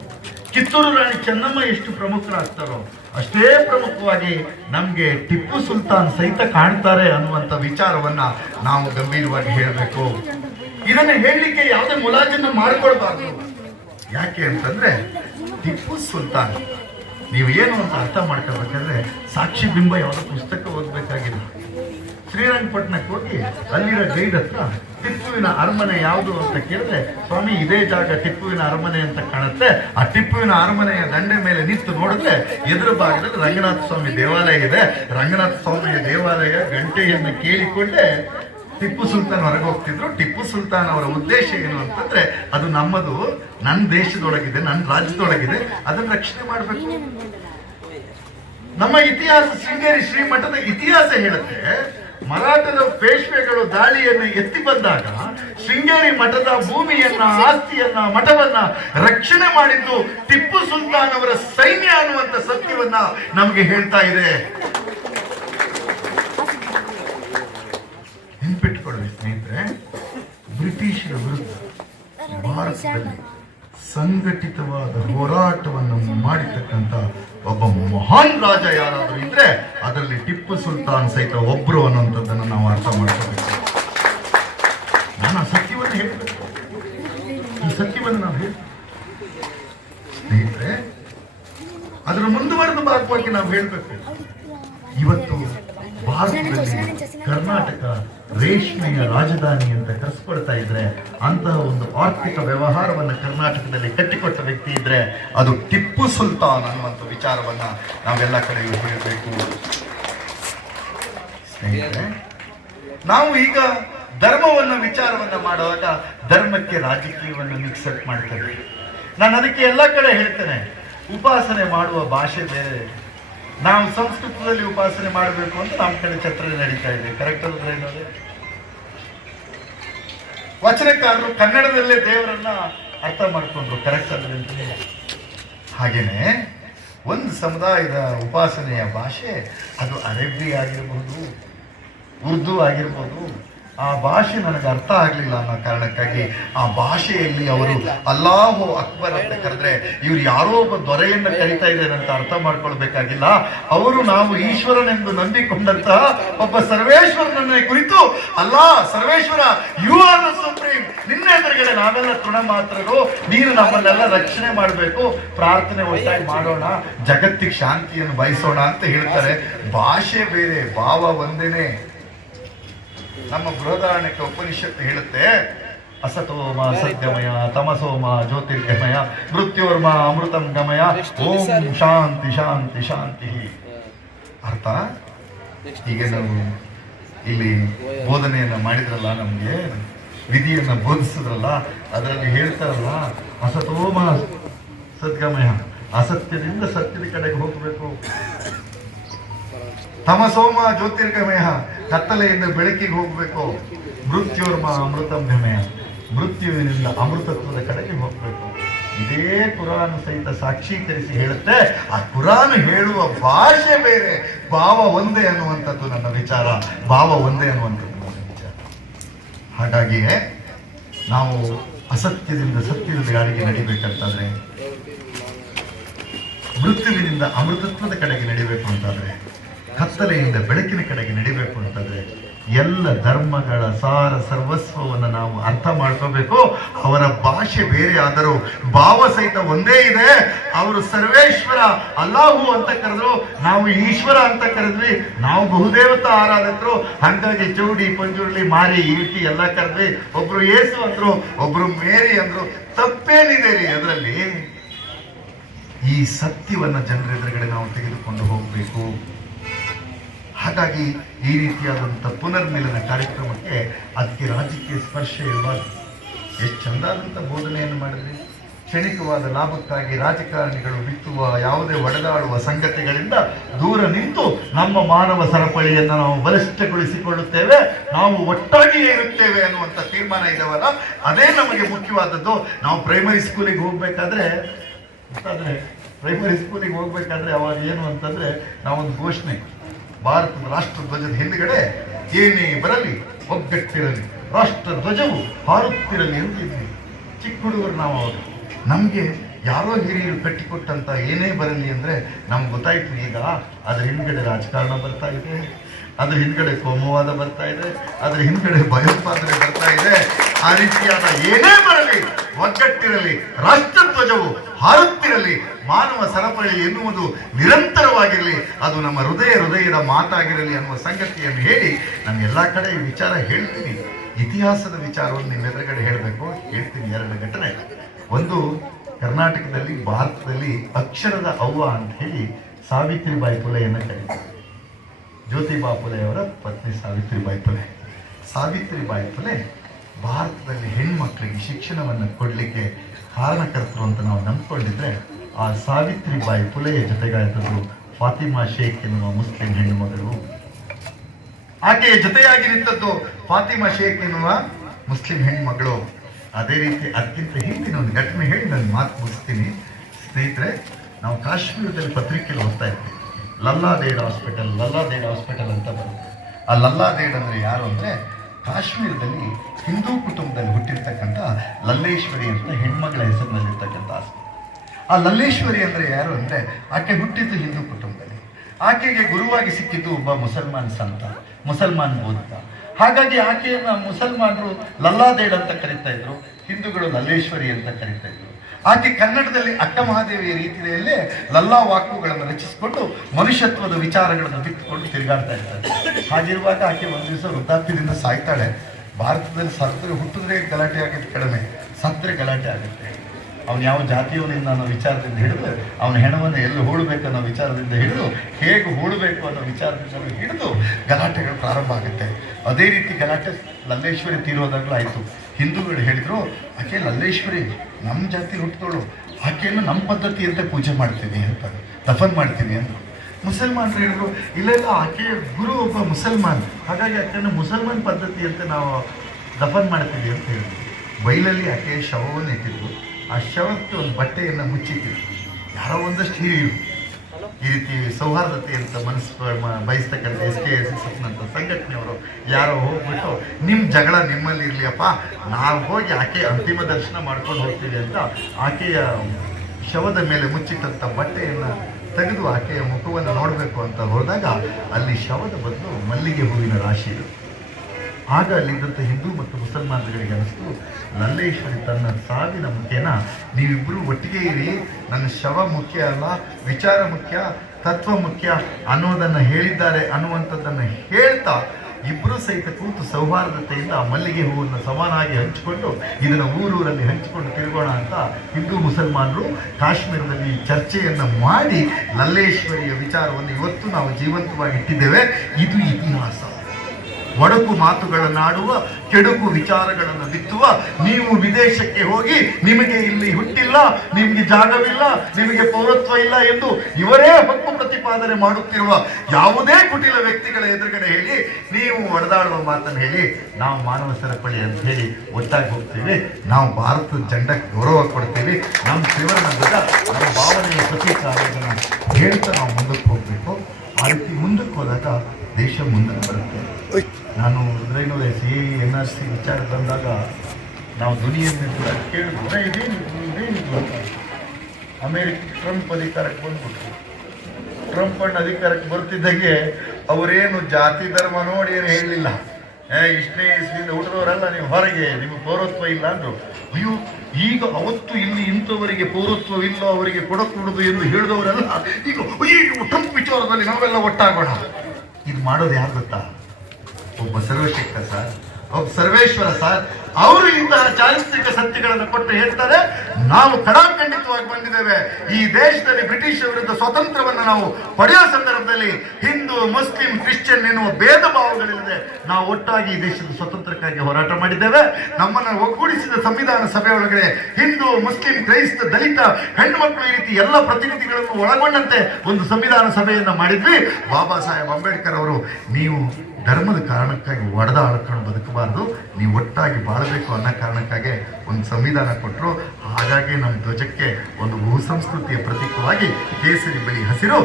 ಕಿತ್ತೂರು ರಾಣಿ ಚೆನ್ನಮ್ಮ ಎಷ್ಟು ಪ್ರಮುಖರಾಗ್ತಾರೋ, ಅಷ್ಟೇ ಪ್ರಮುಖವಾಗಿ ನಮಗೆ ಟಿಪ್ಪು ಸುಲ್ತಾನ್ ಸಹಿತ ಕಾಣ್ತಾರೆ ಅನ್ನುವಂಥ ವಿಚಾರವನ್ನ ನಾವು ಗಂಭೀರವಾಗಿ ಹೇಳಬೇಕು. ಇದನ್ನು ಹೇಳಲಿಕ್ಕೆ ಯಾವುದೇ ಮುಲಾಜನ್ನು ಮಾಡಿಕೊಳ್ಬಾರ್ದು. ಯಾಕೆ ಅಂತಂದ್ರೆ ಟಿಪ್ಪು ಸುಲ್ತಾನ್, ನೀವು ಏನು ಅಂತ ಅರ್ಥ ಮಾಡ್ಕೋಬೇಕಾದ್ರೆ ಸಾಕ್ಷಿ ಬಿಂಬ ಯಾವುದೋ ಪುಸ್ತಕ ಓದಬೇಕಾಗಿಲ್ಲ. ಶ್ರೀರಂಗಪಟ್ಟಣಕ್ಕೆ ಹೋಗಿ ಅಲ್ಲಿರೋ ಗೈಡ್ ಹತ್ರ ಟಿಪ್ಪುವಿನ ಅರಮನೆ ಯಾವುದು ಅಂತ ಕೇಳಿದ್ರೆ ಸ್ವಾಮಿ ಇದೇ ಜಾಗ ಟಿಪ್ಪುವಿನ ಅರಮನೆ ಅಂತ ಕಾಣುತ್ತೆ. ಆ ಟಿಪ್ಪುವಿನ ಅರಮನೆಯ ದಂಡೆ ಮೇಲೆ ನಿಂತು ನೋಡಿದ್ರೆ ಎದುರು ಭಾಗದಲ್ಲಿ ರಂಗನಾಥ ಸ್ವಾಮಿ ದೇವಾಲಯ ಇದೆ. ರಂಗನಾಥ ಸ್ವಾಮಿಯ ದೇವಾಲಯ ಗಂಟೆಯನ್ನು ಕೇಳಿಕೊಂಡೇ ಟಿಪ್ಪು ಸುಲ್ತಾನ್ ಹೊರಗೆ ಹೋಗ್ತಿದ್ರು. ಟಿಪ್ಪು ಸುಲ್ತಾನ್ ಅವರ ಉದ್ದೇಶ ಏನು ಅಂತಂದ್ರೆ ಅದು ನಮ್ಮದು ನನ್ನ ದೇಶದೊಳಗಿದೆ ನನ್ನ ರಾಜ್ಯದೊಳಗಿದೆ ಅದನ್ನು ರಕ್ಷಣೆ ಮಾಡಬೇಕು. ನಮ್ಮ ಇತಿಹಾಸ ಶೃಂಗೇರಿ ಶ್ರೀಮಠದ ಇತಿಹಾಸ ಹೇಳುತ್ತೆ ಮರಾಠದ ಪೇಶ್ವೆಗಳು ದಾಳಿಯನ್ನು ಎತ್ತಿ ಬಂದಾಗ ಶೃಂಗೇರಿ ಮಠದ ಭೂಮಿಯನ್ನ, ಆಸ್ತಿಯನ್ನ, ಮಠವನ್ನ ರಕ್ಷಣೆ ಮಾಡಿದ್ದು ಟಿಪ್ಪು ಸುಲ್ತಾನ್ ಅವರ ಸೈನ್ಯ ಅನ್ನುವಂತ ಸತ್ಯವನ್ನ ನಮಗೆ ಹೇಳ್ತಾ ಇದೆ. ನೆನ್ಪಿಟ್ಕೊಳ್ಳಿ ಸ್ನೇಹಿತರೆ, ಬ್ರಿಟಿಷರ ವಿರುದ್ಧ ಭಾರತದಲ್ಲಿ ಸಂಘಟಿತವಾದ ಹೋರಾಟವನ್ನು ಮಾಡಿರ್ತಕ್ಕಂಥ ಒಬ್ಬ ಮಹಾನ್ ರಾಜ ಯಾರಾದರೂ ಇದ್ರೆ ಅದರಲ್ಲಿ ಟಿಪ್ಪು ಸುಲ್ತಾನ್ ಸಹಿತ ಒಬ್ರು ಅನ್ನೋಂಥದ್ದನ್ನು ನಾವು ಅರ್ಥ ಮಾಡ್ಕೋಬೇಕು. ನಾನು ಆ ಸತ್ಯವನ್ನು ಹೇಳಬೇಕು ಈ ಸತ್ಯವನ್ನು ನಾವು ಹೇಳ ಸ್ನೇಹಿತರೆ, ಅದರ ಮುಂದುವರೆದ ಭಾಗವಾಗಿ ನಾವು ಹೇಳಬೇಕು. ಇವತ್ತು ಭಾರತದಲ್ಲಿ ಕರ್ನಾಟಕ ರೇಷ್ಮೆಯ ರಾಜಧಾನಿ ಅಂತ ಕರೆಸ್ಕೊಳ್ತಾ ಇದ್ರೆ, ಅಂತಹ ಒಂದು ಆರ್ಥಿಕ ವ್ಯವಹಾರವನ್ನು ಕರ್ನಾಟಕದಲ್ಲಿ ಕಟ್ಟಿಕೊಟ್ಟ ವ್ಯಕ್ತಿ ಇದ್ರೆ ಅದು ಟಿಪ್ಪು ಸುಲ್ತಾನ್ ಅನ್ನುವಂಥ ವಿಚಾರವನ್ನ ನಾವೆಲ್ಲ ಕಡೆಯೂ ಹೇಳಬೇಕು. ಸ್ನೇಹಿತರೆ, ನಾವು ಈಗ ಧರ್ಮವನ್ನ ವಿಚಾರವನ್ನ ಮಾಡುವಾಗ ಧರ್ಮಕ್ಕೆ ರಾಜಕೀಯವನ್ನು ಮಿಕ್ಸಪ್ ಮಾಡ್ತೇವೆ ನಾನು ಅದಕ್ಕೆ ಎಲ್ಲ ಕಡೆ ಹೇಳ್ತೇನೆ. ಉಪಾಸನೆ ಮಾಡುವ ಭಾಷೆ ಬೇರೆ. ನಾವು ಸಂಸ್ಕೃತದಲ್ಲಿ ಉಪಾಸನೆ ಮಾಡಬೇಕು ಅಂತ ನಮ್ಮ ಕಡೆ ಛತ್ರ ನಡೀತಾ ಇದೆ. ಕರೆಕ್ಟ್ ಏನದು ವಚನಕಾರರು ಕನ್ನಡದಲ್ಲೇ ದೇವರನ್ನ ಅರ್ಥ ಮಾಡಿಕೊಂಡ್ರು ಕರೆಕ್ಟ್ ಅಂತ ಹಾಗೇನೆ, ಒಂದು ಸಮುದಾಯದ ಉಪಾಸನೆಯ ಭಾಷೆ, ಅದು ಅರೇಬ್ರಿ ಆಗಿರ್ಬೋದು, ಉರ್ದು ಆಗಿರ್ಬೋದು ಆ ಭಾಷೆ ನನಗೆ ಅರ್ಥ ಆಗಲಿಲ್ಲ ಅನ್ನೋ ಕಾರಣಕ್ಕಾಗಿ ಆ ಭಾಷೆಯಲ್ಲಿ ಅವರು ಅಲ್ಲಾಹು ಅಕ್ಬರ್ ಅಂತ ಕರೆದ್ರೆ ಇವ್ರು ಯಾರೋ ಒಬ್ಬ ದೊರೆಯನ್ನ ಕರಿತಾ ಇದ್ದಾರೆ ಅಂತ ಅರ್ಥ ಮಾಡ್ಕೊಳ್ಬೇಕಾಗಿಲ್ಲ. ಅವರು ನಾವು ಈಶ್ವರನೆಂದು ನಂಬಿಕೊಂಡಂತಹ ಒಬ್ಬ ಸರ್ವೇಶ್ವರನನ್ನ ಕುರಿತು, ಅಲ್ಲಾ ಸರ್ವೇಶ್ವರ ಯು ಆರ್ ಸುಪ್ರೀಂ ನಿನ್ನ ಎದುರುಗಡೆ ನಾವೆಲ್ಲ ತೃಣ ಮಾತ್ರರು ನೀನು ನಮ್ಮನ್ನೆಲ್ಲ ರಕ್ಷಣೆ ಮಾಡಬೇಕು. ಪ್ರಾರ್ಥನೆ ಒಟ್ಟಾಗಿ ಮಾಡೋಣ. ಜಗತ್ತಿಗೆ ಶಾಂತಿಯನ್ನು ಬಯಸೋಣ ಅಂತ ಹೇಳ್ತಾರೆ. ಭಾಷೆ ಬೇರೆ, ಭಾವ ಒಂದೇನೆ. ನಮ್ಮ ಬೃಹದಾರಣ್ಯಕ್ಕೆ ಉಪನಿಷತ್ತು ಹೇಳುತ್ತೆ ಅಸತೋಮ ಸತ್ಯಮಯ ತಮಸೋಮ ಜ್ಯೋತಿರ್ಗಮಯ ಮೃತ್ಯೋರ್ಮ ಅಮೃತಂ ಗಮಯ ಓಂ ಶಾಂತಿ ಶಾಂತಿ ಶಾಂತಿ. ಅರ್ಥ? ಈಗ ನಾವು ಇಲ್ಲಿ ಬೋಧನೆಯನ್ನ ಮಾಡಿದ್ರಲ್ಲ ನಮ್ಗೆ ವಿಧಿಯನ್ನ ಬೋಧಿಸಿದ್ರಲ್ಲ ಅದರಲ್ಲಿ ಹೇಳ್ತಾರಲ್ಲ ಅಸತೋಮ ಸದ್ಗಮಯ ಅಸತ್ಯದಿಂದ ಸತ್ಯದ ಕಡೆಗೆ ಹೋಗಬೇಕು. ತಮಸೋಮ ಜ್ಯೋತಿರ್ಗಮಯ ಕತ್ತಲೆಯಿಂದ ಬೆಳಕಿಗೆ ಹೋಗಬೇಕು. ಮೃತ್ಯೋರ್ಮ ಅಮೃತಂ ಗಮಯ ಮೃತ್ಯುವಿನಿಂದ ಅಮೃತತ್ವದ ಕಡೆಗೆ ಹೋಗಬೇಕು. ಇದೇ ಕುರಾನ್ ಸಹಿತ ಸಾಕ್ಷೀಕರಿಸಿ ಹೇಳುತ್ತೆ. ಆ ಕುರಾನ್ ಹೇಳುವ ಭಾಷೆ ಬೇರೆ. ಭಾವ ಒಂದೇ ಅನ್ನುವಂಥದ್ದು ನನ್ನ ವಿಚಾರ. ಭಾವ ಒಂದೇ ಅನ್ನುವಂಥದ್ದು ನನ್ನ ವಿಚಾರ. ಹಾಗಾಗಿಯೇ ನಾವು ಅಸತ್ಯದಿಂದ ಸತ್ಯದ ಗಾಡಿಗೆ ನಡಿಬೇಕಂತಾದ್ರೆ, ಮೃತ್ಯುವಿನಿಂದ ಅಮೃತತ್ವದ ಕಡೆಗೆ ನಡಿಬೇಕು ಅಂತಾದ್ರೆ ಕತ್ತಲೆಯಿಂದ ಬೆಳಕಿನ ಕಡೆಗೆ ನಡಿಬೇಕು ಅಂತಂದ್ರೆ ಎಲ್ಲ ಧರ್ಮಗಳ ಸಾರ ಸರ್ವಸ್ವವನ್ನು ನಾವು ಅರ್ಥ ಮಾಡ್ಕೋಬೇಕು. ಅವರ ಭಾಷೆ ಬೇರೆ ಆದರೂ ಭಾವ ಸಹಿತ ಒಂದೇ ಇದೆ. ಅವರು ಸರ್ವೇಶ್ವರ, ಅಲ್ಲಾಹು ಅಂತ ಕರೆದ್ರು, ನಾವು ಈಶ್ವರ ಅಂತ ಕರೆದ್ವಿ, ನಾವು ಬಹುದೇವತ ಆರಾಧಕರು. ಹಾಗಾಗಿ ಚೌಡಿ ಪಂಜುರ್ಲಿ ಮಾರಿ, ಈಟಿ ಎಲ್ಲ ಕರೆದ್ವಿ. ಒಬ್ರು ಏಸು ಅಂದ್ರು, ಒಬ್ರು ಮೇರಿ ಅಂದ್ರು, ತಪ್ಪೇನಿದೆ ರೀ ಅದರಲ್ಲಿ? ಈ ಸತ್ಯವನ್ನ ಜನರ ಎದುರುಗಡೆ ನಾವು ತೆಗೆದುಕೊಂಡು ಹೋಗಬೇಕು. ಹಾಗಾಗಿ ಈ ರೀತಿಯಾದಂಥ ಪುನರ್ಮಿಲನ ಕಾರ್ಯಕ್ರಮಕ್ಕೆ ಅದಕ್ಕೆ ರಾಜಕೀಯ ಸ್ಪರ್ಶ ಇರಬಾರ್ದು ಎಷ್ಟು ಚಂದಾದಂಥ ಬೋಧನೆಯನ್ನು ಮಾಡಿದ್ರಿ. ಕ್ಷಣಿಕವಾದ ಲಾಭಕ್ಕಾಗಿ ರಾಜಕಾರಣಿಗಳು ಬಿತ್ತುವ ಯಾವುದೇ ಒಡೆದಾಡುವ ಸಂಗತಿಗಳಿಂದ ದೂರ ನಿಂತು ನಮ್ಮ ಮಾನವ ಸರಪಳಿಯನ್ನು ನಾವು ಬಲಿಷ್ಠಗೊಳಿಸಿಕೊಳ್ಳುತ್ತೇವೆ, ನಾವು ಒಟ್ಟಾಗಿಯೇ ಇರುತ್ತೇವೆ ಅನ್ನುವಂಥ ತೀರ್ಮಾನ ಇದ್ದವಲ್ಲ ಅದೇ ನಮಗೆ ಮುಖ್ಯವಾದದ್ದು. ನಾವು ಪ್ರೈಮರಿ ಸ್ಕೂಲಿಗೆ ಹೋಗಬೇಕಾದ್ರೆ, ಗೊತ್ತಾದರೆ ಪ್ರೈಮರಿ ಸ್ಕೂಲಿಗೆ ಹೋಗಬೇಕಾದ್ರೆ ಅವಾಗ ಏನು ಅಂತಂದರೆ ನಾವೊಂದು ಘೋಷಣೆ. ಭಾರತದ ರಾಷ್ಟ್ರ ಧ್ವಜದ ಹಿಂದ್ಗಡೆ ಏನೇ ಬರಲಿ, ಒಗ್ಗಟ್ಟಿರಲಿ ರಾಷ್ಟ್ರ ಧ್ವಜವು ಹಾರುತ್ತಿರಲಿ ಅಂತ ಇದ್ವಿ ಚಿಕ್ಕ ಹುಡುಗರು ನಾವು ಅವರು ನಮಗೆ ಯಾರೋ ಹಿರಿಯರು ಕಟ್ಟಿಕೊಟ್ಟಂತ ಏನೇ ಬರಲಿ ಅಂದರೆ ನಮ್ಗೆ ಗೊತ್ತಾಯ್ತು ಈಗ ಅದ್ರ ಹಿಂದ್ಗಡೆ ರಾಜಕಾರಣ ಬರ್ತಾ ಇದೆ, ಅದ್ರ ಹಿಂದ್ಗಡೆ ಕೋಮುವಾದ ಬರ್ತಾ ಇದೆ, ಅದ್ರ ಹಿಂದ್ಗಡೆ ಭಯೋತ್ಪಾದನೆ ಬರ್ತಾ ಇದೆ, ಆ ರೀತಿಯಾದ ಏನೇ ಬರಲಿ ರಾಷ್ಟ್ರ ಧ್ವಜವು ಹಾರುತ್ತಿರಲಿ, ಮಾನವ ಸರಪಳಿ ಎನ್ನುವುದು ನಿರಂತರವಾಗಿರಲಿ, ಅದು ನಮ್ಮ ಹೃದಯ ಹೃದಯದ ಮಾತಾಗಿರಲಿ ಅನ್ನುವ ಸಂಗತಿಯನ್ನು ಹೇಳಿ ನಾನು ಎಲ್ಲ ಕಡೆ ಈ ವಿಚಾರ ಹೇಳ್ತೀನಿ. ಇತಿಹಾಸದ ವಿಚಾರವನ್ನು ನಿಮ್ಮ ಎದುರುಗಡೆ ಹೇಳಬೇಕು, ಹೇಳ್ತೀನಿ ಎರಡು ಘಟನೆ. ಒಂದು, ಕರ್ನಾಟಕದಲ್ಲಿ, ಭಾರತದಲ್ಲಿ ಅಕ್ಷರದ ಅವ್ವ ಅಂತ ಹೇಳಿ ಸಾವಿತ್ರಿಬಾಯಿ ಪುಲೆಯನ್ನು ಕರೀತಾರೆ. ಜ್ಯೋತಿಬಾ ಪುಲೆಯವರ ಪತ್ನಿ ಸಾವಿತ್ರಿಬಾಯಿ ಪುಲೆ. ಸಾವಿತ್ರಿಬಾಯಿ ಫುಲೆ ಭಾರತದಲ್ಲಿ ಹೆಣ್ಮಕ್ಳಿಗೆ ಶಿಕ್ಷಣವನ್ನು ಕೊಡಲಿಕ್ಕೆ ಕಾರಣಕರ್ತರು ಅಂತ ನಾವು ನಂಬಿಕೊಂಡಿದ್ರೆ ಆ ಸಾವಿತ್ರಿಬಾಯಿ ಪುಲೆಯ ಜೊತೆಗಾಯ್ತದ್ದು ಫಾತಿಮಾ ಶೇಖ್ ಎನ್ನುವ ಮುಸ್ಲಿಂ ಹೆಣ್ಣು ಮಗಳು. ಆಕೆಯ ಜೊತೆಯಾಗಿ ನಿಂತದ್ದು ಫಾತಿಮಾ ಶೇಖ್ ಎನ್ನುವ ಮುಸ್ಲಿಂ ಹೆಣ್ಮಗಳು ಅದೇ ರೀತಿ ಅದಕ್ಕಿಂತ ಹಿಂದಿನ ಒಂದು ಘಟನೆ ಹೇಳಿ ನಾನು ಮಾತು ಮುಗಿಸ್ತೀನಿ. ಸ್ನೇಹಿತರೆ, ನಾವು ಕಾಶ್ಮೀರದಲ್ಲಿ ಪತ್ರಿಕೆಯಲ್ಲಿ ಓದ್ತಾ ಇದ್ವಿ. ಲಲ್ಲಾದೇಡ್ ಹಾಸ್ಪಿಟಲ್ ಲಲ್ಲಾದೇಡ್ ಹಾಸ್ಪಿಟಲ್ ಅಂತ ಬರುತ್ತೆ. ಆ ಲಲ್ಲಾದೇಡ್ ಅಂದ್ರೆ ಯಾರು ಅಂದ್ರೆ ಕಾಶ್ಮೀರದಲ್ಲಿ ಹಿಂದೂ ಕುಟುಂಬದಲ್ಲಿ ಹುಟ್ಟಿರ್ತಕ್ಕಂಥ ಲಲ್ಲೇಶ್ವರಿ ಅಂತ ಹೆಣ್ಮಗಳ ಹೆಸರಿನಲ್ಲಿರ್ತಕ್ಕಂಥ ಆಸ್ತಿ. ಆ ಲಲ್ಲೇಶ್ವರಿ ಅಂದರೆ ಯಾರು ಅಂದರೆ ಆಕೆ ಹುಟ್ಟಿದ್ದು ಹಿಂದೂ ಕುಟುಂಬದಲ್ಲಿ. ಆಕೆಗೆ ಗುರುವಾಗಿ ಸಿಕ್ಕಿದ್ದು ಒಬ್ಬ ಮುಸಲ್ಮಾನ್ ಸಂತ, ಮುಸಲ್ಮಾನ್ ಬೌದ್ಧ. ಹಾಗಾಗಿ ಆಕೆಯನ್ನು ಮುಸಲ್ಮಾನರು ಲಲ್ಲಾದೇಡ್ ಅಂತ ಕರಿತಾ ಇದ್ರು, ಹಿಂದೂಗಳು ಲಲ್ಲೇಶ್ವರಿ ಅಂತ ಕರೀತಾ ಇದ್ರು. ಆಕೆ ಕನ್ನಡದಲ್ಲಿ ಅಕ್ಕ ಮಹಾದೇವಿಯ ರೀತಿಯಲ್ಲೇ ಲಲ್ಲಾ ವಾಕ್ಯಗಳನ್ನು ರಚಿಸಿಕೊಂಡು ಮನುಷ್ಯತ್ವದ ವಿಚಾರಗಳನ್ನು ಬಿತ್ತುಕೊಂಡು ತಿರುಗಾಡ್ತಾ ಇರ್ತಾರೆ ಹಾಗಿರುವಾಗ ಆಕೆ ಒಂದು ದಿವಸ ವೃದ್ಧಾಪ್ಯದಿಂದ ಸಾಯ್ತಾಳೆ. ಭಾರತದಲ್ಲಿ ಸತ್ತರೆ ಹುಟ್ಟಿದ್ರೆ ಗಲಾಟೆ ಆಗೋದು ಕಡಿಮೆ ಸತ್ತರೆ ಗಲಾಟೆ ಆಗುತ್ತೆ. ಅವನು ಯಾವ ಜಾತಿಯವನಿಂದ ಅನ್ನೋ ವಿಚಾರದಿಂದ ಹಿಡಿದು, ಅವನ ಹೆಣವನ್ನು ಎಲ್ಲಿ ಹೂಡಬೇಕು ಅನ್ನೋ ವಿಚಾರದಿಂದ ಹಿಡಿದು, ಹೇಗೆ ಹೂಳಬೇಕು ಅನ್ನೋ ವಿಚಾರದಿಂದ ಹಿಡಿದು ಗಲಾಟೆಗಳು ಪ್ರಾರಂಭ ಆಗುತ್ತೆ. ಅದೇ ರೀತಿ ಗಲಾಟೆ ಲಲ್ಲೇಶ್ವರಿ ತೀರೋದಾಗಲೂ ಆಯಿತು. ಹಿಂದೂಗಳು ಹೇಳಿದ್ರು, ಆಕೆ ಲಲ್ಲೇಶ್ವರಿ ನಮ್ಮ ಜಾತಿ ಹುಟ್ಟಿದಳು ಆಕೆಯನ್ನು ನಮ್ಮ ಪದ್ಧತಿ ಅಂತ ಪೂಜೆ ಮಾಡ್ತೀನಿ ಅಂತ, ದಫನ್ ಮಾಡ್ತೀನಿ ಅಂದರು ಮುಸಲ್ಮಾನರು ಹೇಳಿದ್ರು, ಇಲ್ಲ ಇಲ್ಲ, ಆಕೆ ಗುರು ಒಬ್ಬ ಮುಸಲ್ಮಾನ್, ಹಾಗಾಗಿ ಆಕೆಯನ್ನು ಮುಸಲ್ಮಾನ್ ಅಂತ ನಾವು ದಫನ್ ಮಾಡ್ತೀವಿ ಅಂತ ಹೇಳಿದ್ರು. ಬೈಲಲ್ಲಿ ಆಕೆಯ ಶವವನ್ನು ಇಟ್ಟಿದ್ರು ಆ ಶವಕ್ಕೆ ಒಂದು ಬಟ್ಟೆಯನ್ನು ಮುಚ್ಚಿಟ್ಟಿದ್ರು ಯಾರೋ ಒಂದಷ್ಟು ಹಿರಿಯರು. ಈ ರೀತಿ ಸೌಹಾರ್ದತೆ ಅಂತ ಮನಸ್ಸು ಬಯಸ್ತಕ್ಕಂಥ ಎಸ್ ಕೆ ಎಸ್ ಎಸ್ ಸಂಘಟನೆಯವರು ಯಾರೋ ಹೋಗ್ಬಿಟ್ಟು ನಿಮ್ಮ ಜಗಳ ನಿಮ್ಮಲ್ಲಿ ಇರಲಿಯಪ್ಪ, ನಾವು ಹೋಗಿ ಆಕೆ ಅಂತಿಮ ದರ್ಶನ ಮಾಡ್ಕೊಂಡು ಹೋಗ್ತೀವಿ ಅಂತ ಆಕೆಯ ಶವದ ಮೇಲೆ ಮುಚ್ಚಿಟ್ಟಂಥ ಬಟ್ಟೆಯನ್ನು ತೆಗೆದು ಆಕೆಯ ಮುಖವನ್ನು ನೋಡಬೇಕು ಅಂತ ಹೋದಾಗ ಅಲ್ಲಿ ಶವದ ಬದಲು ಮಲ್ಲಿಗೆ ಹೂವಿನ ರಾಶಿ ಇರುತ್ತೆ ಆಗ ಅಲ್ಲಿದ್ದಂಥ ಹಿಂದೂ ಮತ್ತು ಮುಸಲ್ಮಾನರುಗಳಿಗೆ ಅನಿಸ್ತು ಲಲ್ಲೇಶ್ವರಿ ತನ್ನ ಸಾವಿನ ಮುಖ್ಯನ ನೀವಿಬ್ಬರು ಒಟ್ಟಿಗೆ ಇರಿ, ನನ್ನ ಶವ ಮುಖ್ಯ ಅಲ್ಲ, ವಿಚಾರ ಮುಖ್ಯ, ತತ್ವ ಮುಖ್ಯ ಅನ್ನೋದನ್ನು ಹೇಳಿದ್ದಾರೆ ಅನ್ನುವಂಥದ್ದನ್ನು ಹೇಳ್ತಾ ಇಬ್ಬರು ಸಹಿತ ಕೂತು ಸೌಹಾರ್ದತೆಯಿಂದ ಮಲ್ಲಿಗೆ ಹೂವನ್ನು ಸಮಾನಾಗಿ ಹಂಚಿಕೊಂಡು, ಇದನ್ನು ಊರೂರಲ್ಲಿ ಹಂಚಿಕೊಂಡು ತಿರುಗೋಣ ಅಂತ ಹಿಂದೂ ಮುಸಲ್ಮಾನರು ಕಾಶ್ಮೀರದಲ್ಲಿ ಚರ್ಚೆಯನ್ನು ಮಾಡಿ ಲಲ್ಲೇಶ್ವರಿಯ ವಿಚಾರವನ್ನು ಇವತ್ತು ನಾವು ಜೀವಂತವಾಗಿ ಇಟ್ಟಿದ್ದೇವೆ ಇದು ಇತಿಹಾಸ. ಒಡಕು ಮಾತುಗಳನ್ನಾಡುವ ಕೆಡುಕು ವಿಚಾರಗಳನ್ನು ಬಿತ್ತುವ, ನೀವು ವಿದೇಶಕ್ಕೆ ಹೋಗಿ ನಿಮಗೆ ಇಲ್ಲಿ ಹುಟ್ಟಿಲ್ಲ, ನಿಮಗೆ ಜಾಗವಿಲ್ಲ, ನಿಮಗೆ ಪೌರತ್ವ ಇಲ್ಲ ಎಂದು ಇವರೇ ಹಕ್ಕು ಪ್ರತಿಪಾದನೆ ಮಾಡುತ್ತಿರುವ ಯಾವುದೇ ಕುಟಿಲ ವ್ಯಕ್ತಿಗಳ ಎದುರುಗಡೆ ಹೇಳಿ, ನೀವು ಒಡೆದಾಡುವ ಮಾತನ್ನು ಹೇಳಿ, ನಾವು ಮಾನವ ಸರಪಳಿ ಅಂತ ಹೇಳಿ ಒಟ್ಟಾಗಿ ಹೋಗ್ತೀವಿ. ನಾವು ಭಾರತದ ಜಂಡಕ್ಕೆ ಗೌರವ ಕೊಡ್ತೀವಿ. ನಮ್ಮ ಧ್ವಜ, ನಮ್ಮ ಭಾವನೆಯ ಪ್ರತೀಕ ಹೇಳ್ತಾ ನಾವು ಮುಂದಕ್ಕೆ ಹೋಗಬೇಕು. ಆ ರೀತಿ ಮುಂದಕ್ಕೆ ಹೋದಾಗ ದೇಶ ಮುಂದಕ್ಕೆ ಬರುತ್ತೆ. ನಾನು ಹೃದಯನು ಸಿ ಎನ್ ಆರ್ ಸಿ ವಿಚಾರ ಬಂದಾಗ ನಾವು ಧ್ವನಿಯನ್ನು ಕೂಡ ಕೇಳಿದ್ರೆ ಅಮೇರಿಕ ಟ್ರಂಪ್ ಅಧಿಕಾರಕ್ಕೆ ಬಂದ್ಬಿಟ್ರು. ಟ್ರಂಪ್ ಅಣ್ಣ ಅಧಿಕಾರಕ್ಕೆ ಬರ್ತಿದ್ದಾಗೆ ಅವರೇನು ಜಾತಿ ಧರ್ಮ ನೋಡಿ ಏನು ಹೇಳಲಿಲ್ಲ. ಏ ಇಷ್ಟನೇ ಇಸ್ವಿಯಿಂದ ಹುಟ್ಟಿದವರಲ್ಲ, ನೀವು ಹೊರಗೆ, ನಿಮಗೆ ಪೌರತ್ವ ಇಲ್ಲ ಅಂದರು. ಅಯ್ಯೋ, ಈಗ ಅವತ್ತು ಇಲ್ಲಿ ಇಂಥವರಿಗೆ ಪೌರತ್ವವಿಲ್ಲ, ಅವರಿಗೆ ಕೊಡಕೂಡದು ಎಂದು ಹೇಳಿದವರೆಲ್ಲ, ಈಗ ಅಯ್ಯೋ ಟ್ರಂಪ್ ವಿಚಾರದಲ್ಲಿ ನಾವೆಲ್ಲ ಒಟ್ಟಾಗೋಣ. ಇದು ಮಾಡೋದು ಯಾರು ಗೊತ್ತಾ? ಒಬ್ಬ ಸರ್ವಶಕ್ತ ಸರ್. ಒಬ್ಬ ಸರ್ವೇಶ್ವರ ಸರ್. ಅವರು ಇಂತಹ ಚಾರಿತ್ರಿಕ ಸತ್ಯಗಳನ್ನು ಕೊಟ್ಟು ಹೇಳ್ತಾರೆ, ನಾವು ಕಡಾಖಂಡಿತವಾಗಿ ಬಂದಿದ್ದೇವೆ. ಈ ದೇಶದಲ್ಲಿ ಬ್ರಿಟಿಷ್ ವಿರುದ್ಧ ಸ್ವತಂತ್ರವನ್ನು ನಾವು ಪಡೆಯೋ ಸಂದರ್ಭದಲ್ಲಿ ಹಿಂದೂ, ಮುಸ್ಲಿಂ, ಕ್ರಿಶ್ಚಿಯನ್ ಎನ್ನುವ ಭೇದ ಭಾವಗಳಿಲ್ಲದೆ ನಾವು ಒಟ್ಟಾಗಿ ಈ ದೇಶದ ಸ್ವತಂತ್ರಕ್ಕಾಗಿ ಹೋರಾಟ ಮಾಡಿದ್ದೇವೆ. ನಮ್ಮನ್ನು ಒಗ್ಗೂಡಿಸಿದ ಸಂವಿಧಾನ ಸಭೆ ಒಳಗಡೆ ಹಿಂದೂ, ಮುಸ್ಲಿಂ, ಕ್ರೈಸ್ತ, ದಲಿತ, ಹೆಣ್ಣು ಮಕ್ಕಳು ಈ ರೀತಿ ಎಲ್ಲ ಪ್ರತಿನಿಧಿಗಳನ್ನು ಒಳಗೊಂಡಂತೆ ಒಂದು ಸಂವಿಧಾನ ಸಭೆಯನ್ನು ಮಾಡಿದ್ವಿ. ಬಾಬಾ ಸಾಹೇಬ್ ಅಂಬೇಡ್ಕರ್ ಅವರು, ನೀವು ಧರ್ಮದ ಕಾರಣಕ್ಕಾಗಿ ಒಡೆದ ಆಳ್ಕೊಂಡು ಬದುಕಬಾರದು. ನೀವು ಒಟ್ಟಾಗಿ ಬಾಳಬೇಕು ಅನ್ನೋ ಕಾರಣಕ್ಕಾಗಿ ಒಂದು ಸಂವಿಧಾನ ಕೊಟ್ಟರು ಹಾಗಾಗಿ ನಮ್ಮ ಧ್ವಜಕ್ಕೆ ಒಂದು ಭೂಸಂಸ್ಕೃತಿಯ ಸಂಸ್ಕೃತಿಯ ಪ್ರತೀಕವಾಗಿ ಕೇಸರಿ ಬಿಳಿ ಹಸಿರು,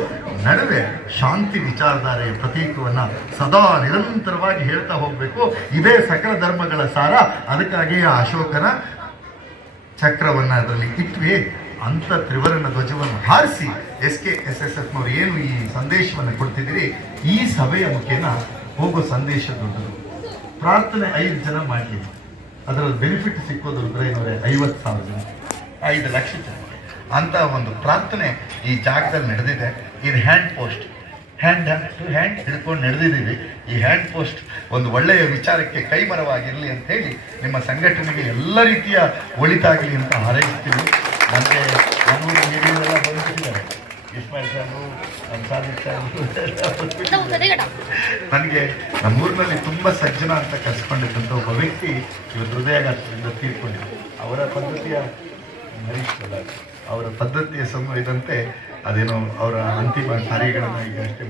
ನಡುವೆ ಶಾಂತಿ ವಿಚಾರಧಾರೆಯ ಪ್ರತೀಕವನ್ನು ಸದಾ ನಿರಂತರವಾಗಿ ಹೇಳ್ತಾ ಹೋಗಬೇಕು. ಇದೇ ಸಕಲ ಧರ್ಮಗಳ ಸಾರ. ಅದಕ್ಕಾಗಿ ಅಶೋಕನ ಚಕ್ರವನ್ನ ಅದರಲ್ಲಿ ಇಟ್ವಿ. ಅಂತ ತ್ರಿವರ್ಣ ಧ್ವಜವನ್ನು ಹಾರಿಸಿ ಎಸ್ ಕೆ ಎಸ್ ಎಸ್ ಎಫ್ನವ್ರು ಏನು ಈ ಸಂದೇಶವನ್ನು ಕೊಡ್ತಿದ್ದೀರಿ? ಈ ಸಭೆಯ ಮುಖೇನ ಹೋಗೋ ಸಂದೇಶ ದೊಡ್ಡದು. ಪ್ರಾರ್ಥನೆ ಐದು ಜನ ಮಾಡಲಿ. ಅದರ ಬೆನಿಫಿಟ್ ಸಿಕ್ಕೋದು ರುದ್ರಯ್ಯನವರೇ ಐವತ್ತು ಸಾವಿರ ಜನ, ಐದು ಲಕ್ಷ ಜನ. ಅಂತ ಒಂದು ಪ್ರಾರ್ಥನೆ ಈ ಜಾಗದಲ್ಲಿ ನಡೆದಿದೆ. ಇದು hand post hand to hand ಹಿಡ್ಕೊಂಡು ನಡೆದಿದ್ದೀವಿ. ಈ ಹ್ಯಾಂಡ್ ಪೋಸ್ಟ್ ಒಂದು ಒಳ್ಳೆಯ ವಿಚಾರಕ್ಕೆ ಕೈಮರವಾಗಿರಲಿ ಅಂತ ಹೇಳಿ ನಿಮ್ಮ ಸಂಘಟನೆಗೆ ಎಲ್ಲ ರೀತಿಯ ಒಳಿತಾಗಲಿ ಅಂತ ಹಾರೈಸ್ತೀವಿ. ಬಂದ್ಬಿಟ್ಟಿದ್ದಾರೆ ನಮ್ಮ ನನಗೆ ನಮ್ಮೂರಿನಲ್ಲಿ ತುಂಬ ಸಜ್ಜನ ಅಂತ ಕರೆಸ್ಕೊಂಡಿದ್ದಂಥ ಒಬ್ಬ ವ್ಯಕ್ತಿ ಇವತ್ತು ಹೃದಯಾಘಾತದಿಂದ ತೀರ್ಕೊಂಡಿದ್ರು ಅವರ ಪದ್ಧತಿಯ ಹರೀಶ್ ಅವರ ಪದ್ಧತಿಯ ಸಮಯದಂತೆ ಅದೇನೋ ಅವರ ಅಂತಿಮ ಕಾರ್ಯಗಳನ್ನು ಈಗ ಅಷ್ಟೇ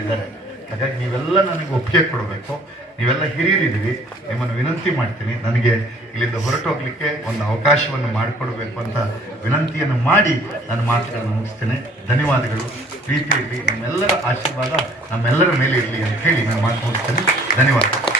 ಇದ್ದಾರೆ. ಹಾಗಾಗಿ ನೀವೆಲ್ಲ ನನಗೆ ಒಪ್ಪಿಗೆ ಕೊಡಬೇಕು. ನೀವೆಲ್ಲ ಹಿರಿಯರಿದ್ದೀವಿ ನಿಮ್ಮನ್ನು ವಿನಂತಿ ಮಾಡ್ತೀನಿ. ನನಗೆ ಇಲ್ಲಿಂದ ಹೊರಟೋಗ್ಲಿಕ್ಕೆ ಒಂದು ಅವಕಾಶವನ್ನು ಮಾಡಿಕೊಡ್ಬೇಕು ಅಂತ ವಿನಂತಿಯನ್ನು ಮಾಡಿ ನನ್ನ ಮಾತುಗಳನ್ನು ಮುಗಿಸ್ತೇನೆ. ಧನ್ಯವಾದಗಳು. ಪ್ರೀತಿ ಇರಲಿ ನಮ್ಮೆಲ್ಲರ ಆಶೀರ್ವಾದ ನಮ್ಮೆಲ್ಲರ ಮೇಲೆ ಇರಲಿ ಅಂತ ಹೇಳಿ ನಾನು ಮಾತು ಮುಗಿಸ್ತೇನೆ. ಧನ್ಯವಾದ